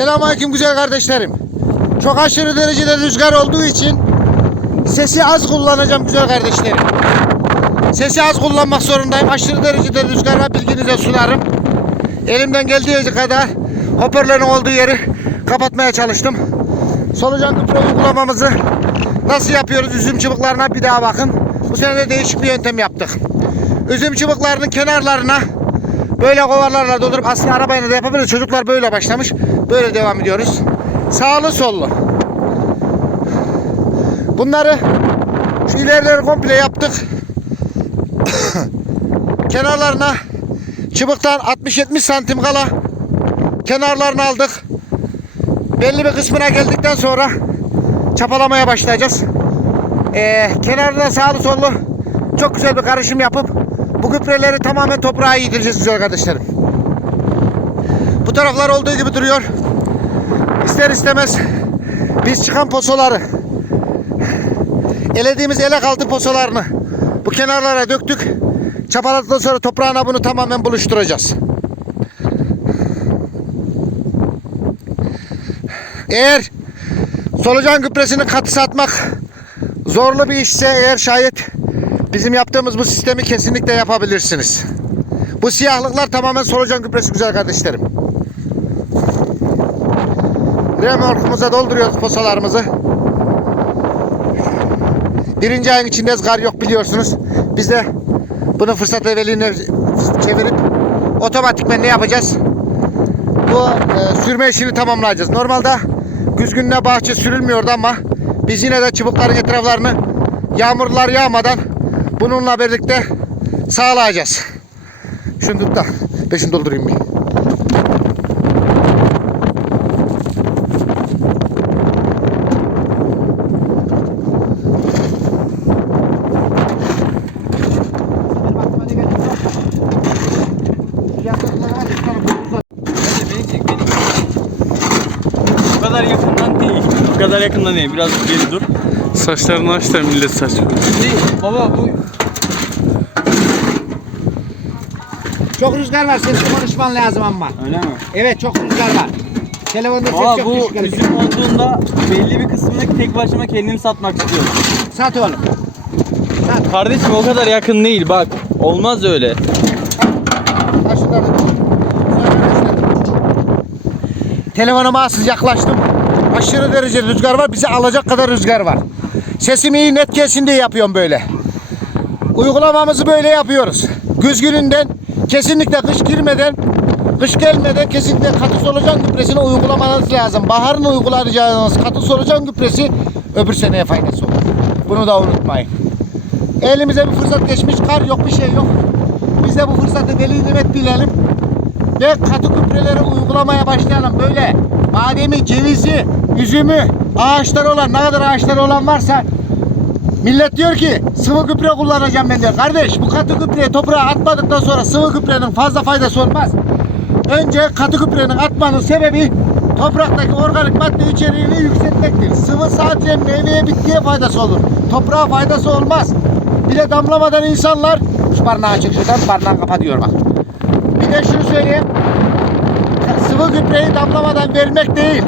Selamünaleyküm güzel kardeşlerim. Çok aşırı derecede rüzgar olduğu için sesi az kullanacağım güzel kardeşlerim. Sesi az kullanmak zorundayım. Aşırı derecede rüzgara bilginize sunarım. Elimden geldiği kadar hoparlörün olduğu yeri kapatmaya çalıştım. Solucan gübre uygulamamızı nasıl yapıyoruz üzüm çubuklarına bir daha bakın. Bu sene de değişik bir yöntem yaptık. Üzüm çubuklarının kenarlarına böyle kovalarla doldurup aslında arabayla da yapabiliriz. Çocuklar böyle başlamış. Böyle devam ediyoruz. Sağlı sollu. Bunları şu ilerileri komple yaptık. Kenarlarına çubuktan 60-70 santim kala kenarlarını aldık. Belli bir kısmına geldikten sonra çapalamaya başlayacağız. Ee, kenarına sağlı sollu çok güzel bir karışım yapıp bu gübreleri tamamen toprağa yedireceğiz güzel kardeşlerim. Bu taraflar olduğu gibi duruyor. İster istemez biz çıkan posoları elediğimiz elek altı posolarını bu kenarlara döktük. Çapaladıktan sonra toprağına bunu tamamen buluşturacağız. Eğer solucan gübresini katı satmak zorlu bir işse eğer şayet bizim yaptığımız bu sistemi kesinlikle yapabilirsiniz. Bu siyahlıklar tamamen solucan gübresi güzel kardeşlerim. Remorkumuza dolduruyoruz posalarımızı. Birinci ayın içinde kar yok biliyorsunuz. Biz de bunu fırsat evveliğine çevirip otomatikmen ne yapacağız? Bu e, sürme işini tamamlayacağız. Normalde güzgünle bahçe sürülmüyordu ama biz yine de çubukların etraflarını yağmurlar yağmadan bununla birlikte sağlayacağız. Şunu tut da peşini doldurayım bir. Bu kadar yakından değil. Bu kadar yakından değil. Biraz geri dur. Saçlarını aç da millet saç. Baba bu Çok rüzgar var. Sesli konuşman lazım ama. öyle mi? Evet çok rüzgar var. Telefonda ses çok bu düşük gelir. üzüm olduğunda belli bir kısmını tek başıma kendim satmak istiyorum. Sat oğlum. Sat. Kardeşim o kadar yakın değil bak. Olmaz öyle. Taşları. Telefonuma az yaklaştım. Aşırı derece rüzgar var. Bizi alacak kadar rüzgar var. Sesim iyi net gelsin diye yapıyorum böyle. Uygulamamızı böyle yapıyoruz. Güz gününden kesinlikle kış girmeden kış gelmeden kesinlikle katı solucan gübresini uygulamanız lazım. Baharın uygulayacağınız katı solucan gübresi öbür seneye faydası olur. Bunu da unutmayın. Elimize bir fırsat geçmiş. Kar yok bir şey yok. Biz de bu fırsatı deli nimet bilelim. Ve katı gübreleri uygulamaya başlayalım. Böyle bademi, cevizi, üzümü, ağaçları olan, ne kadar ağaçları olan varsa millet diyor ki sıvı gübre kullanacağım ben diyor. Kardeş bu katı gübreyi toprağa atmadıktan sonra sıvı gübrenin fazla faydası olmaz. Önce katı gübrenin atmanın sebebi topraktaki organik madde içeriğini yükseltmektir. Sıvı sadece meyveye bitkiye faydası olur. Toprağa faydası olmaz. Bir de damlamadan insanlar şu barnağı açık şuradan barnağı kapatıyor bak. Bir de şunu söyleyeyim. Sıvı gübreyi damlamadan vermek değil.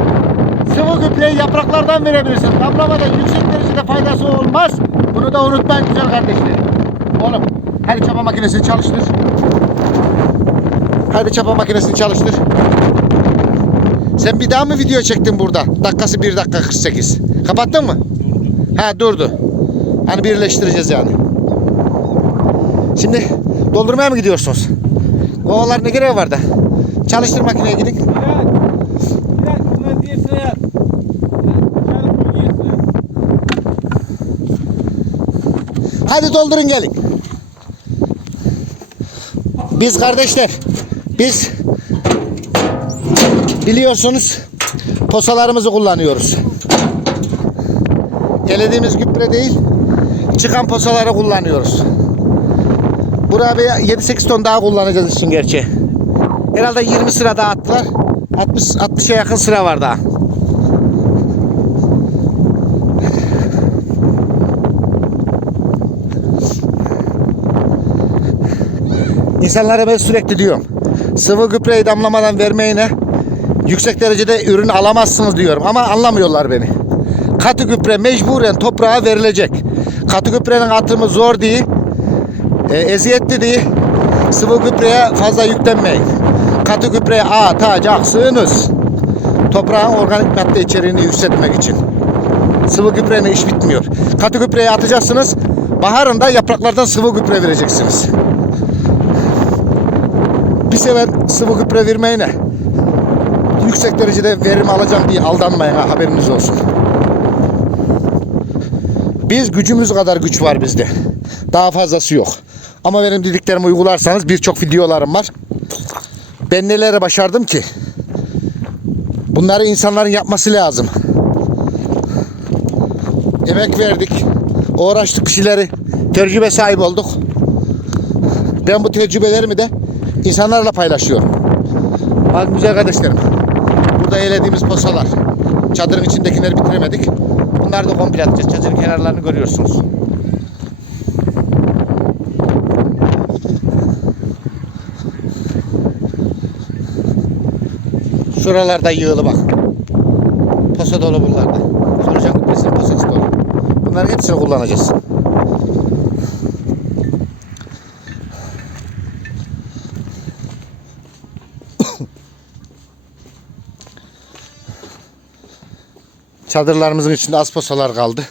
Sıvı gübreyi yapraklardan verebilirsin. Damlamadan yüksek derecede faydası olmaz. Bunu da unutmayın güzel kardeşlerim. Oğlum hadi çapa makinesini çalıştır. Hadi çapa makinesini çalıştır. Sen bir daha mı video çektin burada? Dakikası 1 dakika 48. Kapattın mı? Ha durdu. Hani birleştireceğiz yani. Şimdi doldurmaya mı gidiyorsunuz? Kovalar ne görev var da? Çalıştır makineye gidin. Hadi doldurun gelin. Biz kardeşler, biz biliyorsunuz posalarımızı kullanıyoruz. Elediğimiz gübre değil, çıkan posaları kullanıyoruz. Buraya bir 7-8 ton daha kullanacağız için gerçi. Herhalde 20 sıra daha attılar. 60 60'a yakın sıra var daha. İnsanlara ben sürekli diyorum. Sıvı gübreyi damlamadan vermeyine yüksek derecede ürün alamazsınız diyorum ama anlamıyorlar beni. Katı gübre mecburen toprağa verilecek. Katı gübrenin atımı zor değil, e, eziyetli değil. Sıvı gübreye fazla yüklenmeyin. Katı gübreye atacaksınız. Toprağın organik madde içeriğini yükseltmek için. Sıvı gübreyle iş bitmiyor. Katı gübreyi atacaksınız. Baharında yapraklardan sıvı gübre vereceksiniz. Bir sefer sıvı gübre vermeyine yüksek derecede verim alacağım diye aldanmayın ha haberiniz olsun. Biz gücümüz kadar güç var bizde. Daha fazlası yok. Ama benim dediklerimi uygularsanız birçok videolarım var. Ben nelere başardım ki? Bunları insanların yapması lazım. Emek verdik. Uğraştık bir şeyleri. Tecrübe sahibi olduk. Ben bu tecrübelerimi de insanlarla paylaşıyorum. Bakın güzel kardeşlerim. Burada eğlediğimiz posalar. Çadırın içindekileri bitiremedik. Bunları da komple atacağız. Çadırın kenarlarını görüyorsunuz. Şuralarda yığılı bak. Posa dolu bunlarda. Solucan küpresinin posası dolu. Bunların hepsini kullanacağız. Çadırlarımızın içinde az posalar kaldı.